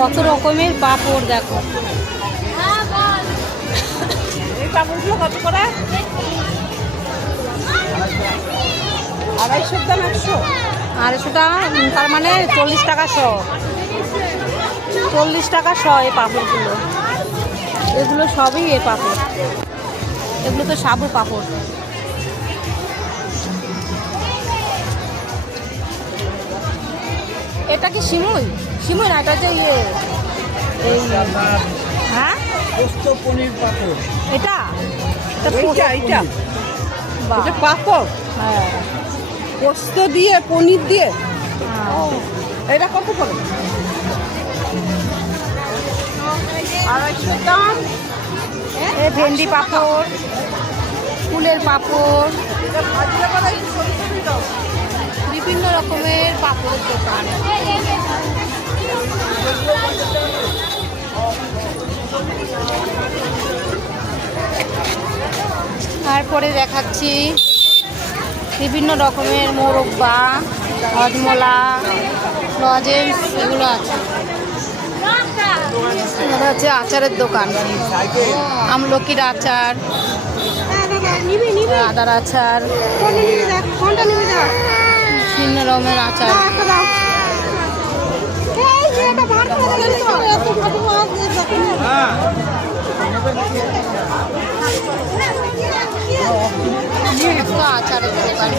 কত রকমের পাঁপড় দেখো। এই পাঁপড়গুলো কত করে? 250 দাম 100। 250 টাকা, তার মানে 40 টাকা শ। 40 টাকা শ এই পাঁপড়গুলো। এগুলো সবই এ পাঁপড়, এগুলো তো সাবু পাঁপড়। এটা কি সিমুই? সিমুই না, এটা হচ্ছে ইয়ে, এই হ্যাঁ পোস্ত পনির পাঁপড়। এটা এইটা বাহ, এটা পাঁপড় হ্যাঁ পোস্ত দিয়ে পনির দিয়ে। হ্যাঁ। এটা কত করে? 250 দাম। এ ভেন্ডি পাঁপড়, ফুলের পাঁপড়, এটা ভাজলে পরে একটু সরিষা দিয়ে দাও। বিভিন্ন রকমের পাঁপড়ের দোকান। তারপরে দেখাচ্ছি বিভিন্ন রকমের মোরব্বা, হজমোলা, লজেন্স, এগুলো আছে। এটা হচ্ছে আচারের দোকান, আমলকির আচার, আদার আচার, বিভিন্ন রকমের আচার। আচারের দোকান।